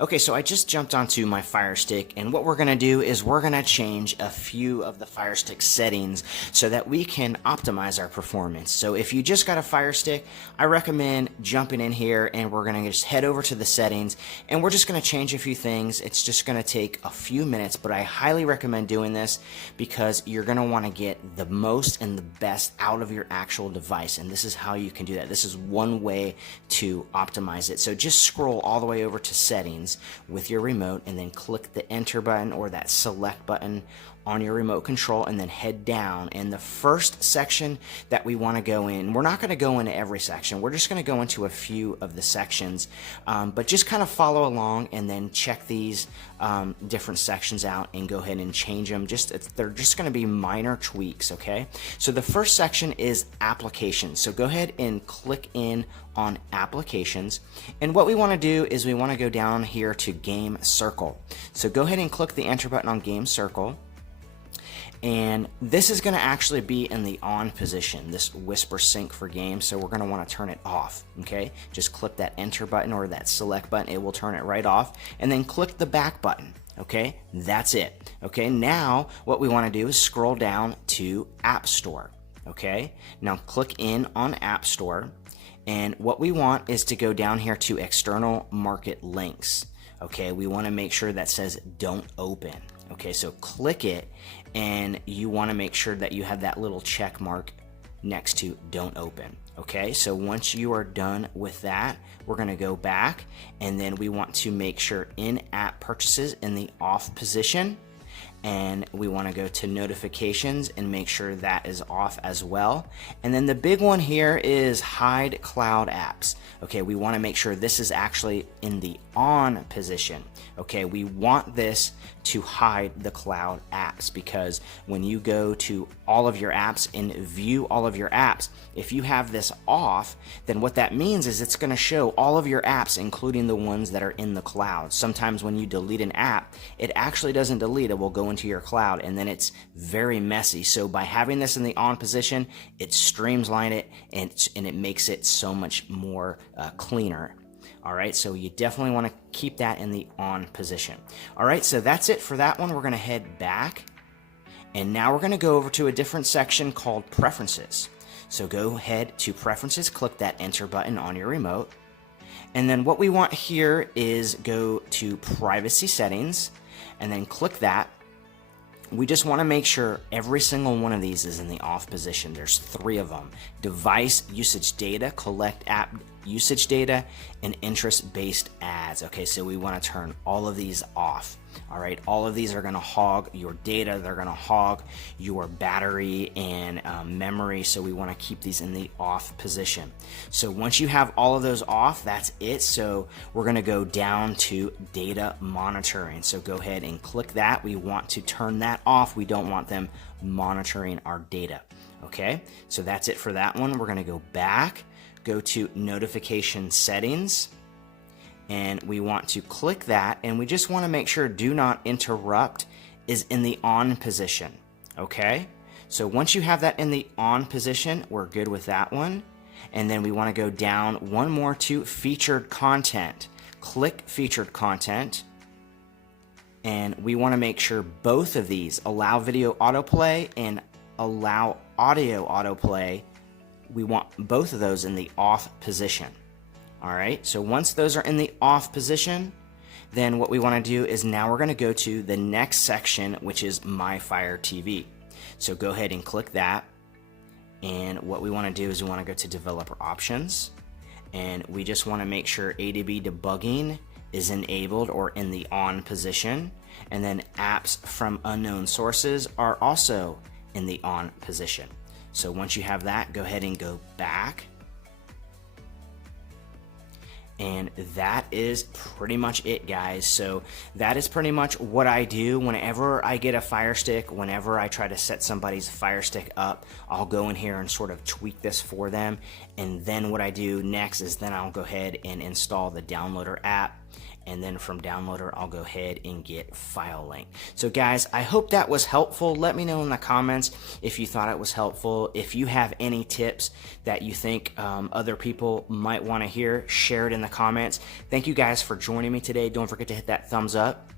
Okay, so I just jumped onto my Firestick, and what we're going to do is we're going to change a few of the Firestick settings so that we can optimize our performance. So if you just got a Firestick, I recommend jumping in here and we're going to just head over to the settings and we're just going to change a few things. It's just going to take a few minutes, but I highly recommend doing this because you're going to want to get the most and the best out of your actual device, and this is how you can do that. This is one way to optimize it. So just scroll all the way over to settings with your remote and then click the enter button or that select button on your remote control and then head down. And the first section that we want to go in, we're not going to go into every section, we're just going to go into a few of the sections, but just kind of follow along and then check these different sections out and go ahead and change them. They're just going to be minor tweaks. Okay, so the first section is applications, so go ahead and click in on applications, and what we want to do is we want to go down here to game circle. So go ahead and click the enter button on game circle, and this is going to actually be in the on position, this whisper sync for games, so we're going to want to turn it off. Okay, just click that enter button or that select button, it will turn it right off, and then click the back button. Okay, that's it. Okay, now what we want to do is scroll down to App Store. Okay, now click in on App Store, and what we want is to go down here to external market links. Okay, we want to make sure that says don't open. Okay, so click it, and you want to make sure that you have that little check mark next to don't open. Okay, so once you are done with that, we're going to go back, and then we want to make sure in-app purchases in the off position, and we want to go to notifications and make sure that is off as well. And then the big one here is hide cloud apps. Okay, we want to make sure this is actually in the on position. Okay, we want this to hide the cloud apps, because when you go to all of your apps and view all of your apps, if you have this off, then what that means is it's going to show all of your apps, including the ones that are in the cloud. Sometimes when you delete an app, it actually doesn't delete, it will go into your cloud, and then it's very messy. So by having this in the on position, it streamlines it, and it makes it so much more cleaner. Alright, so you definitely want to keep that in the on position. Alright, so that's it for that one. We're going to head back, and now we're going to go over to a different section called Preferences. So go ahead to Preferences, click that enter button on your remote, and then what we want here is go to Privacy Settings, and then click that. We just want to make sure every single one of these is in the off position. There's 3 of them: device usage data, collect app usage data, and interest-based ads. Okay, so we want to turn all of these off. All right, all of these are going to hog your data, they're going to hog your battery and memory, so we want to keep these in the off position. So once you have all of those off, that's it. So we're going to go down to data monitoring. So go ahead and click that. We want to turn that off. We don't want them monitoring our data. Okay, so that's it for that one. We're going to go back, go to notification settings, and we want to click that, and we just want to make sure do not interrupt is in the on position. Okay, so once you have that in the on position, we're good with that one. And then we want to go down one more to featured content. Click featured content, and we want to make sure both of these, allow video autoplay and allow audio autoplay, we want both of those in the off position. Alright, so once those are in the off position, then what we want to do is now we're going to go to the next section, which is My Fire TV. So go ahead and click that, and what we want to do is we want to go to developer options, and we just want to make sure ADB debugging is enabled or in the on position, and then apps from unknown sources are also in the on position. So once you have that, go ahead and go back. And that is pretty much it, guys. So that is pretty much what I do whenever I get a Firestick. Whenever I try to set somebody's Firestick up, I'll go in here and sort of tweak this for them, and then what I do next is then I'll go ahead and install the downloader app, and then from downloader, I'll go ahead and get file link. So guys, I hope that was helpful. Let me know in the comments if you thought it was helpful. If you have any tips that you think other people might want to hear, share it in the comments. Thank you guys for joining me today. Don't forget to hit that thumbs up,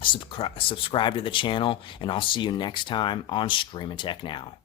subscribe to the channel, and I'll see you next time on Stream and Tech Now.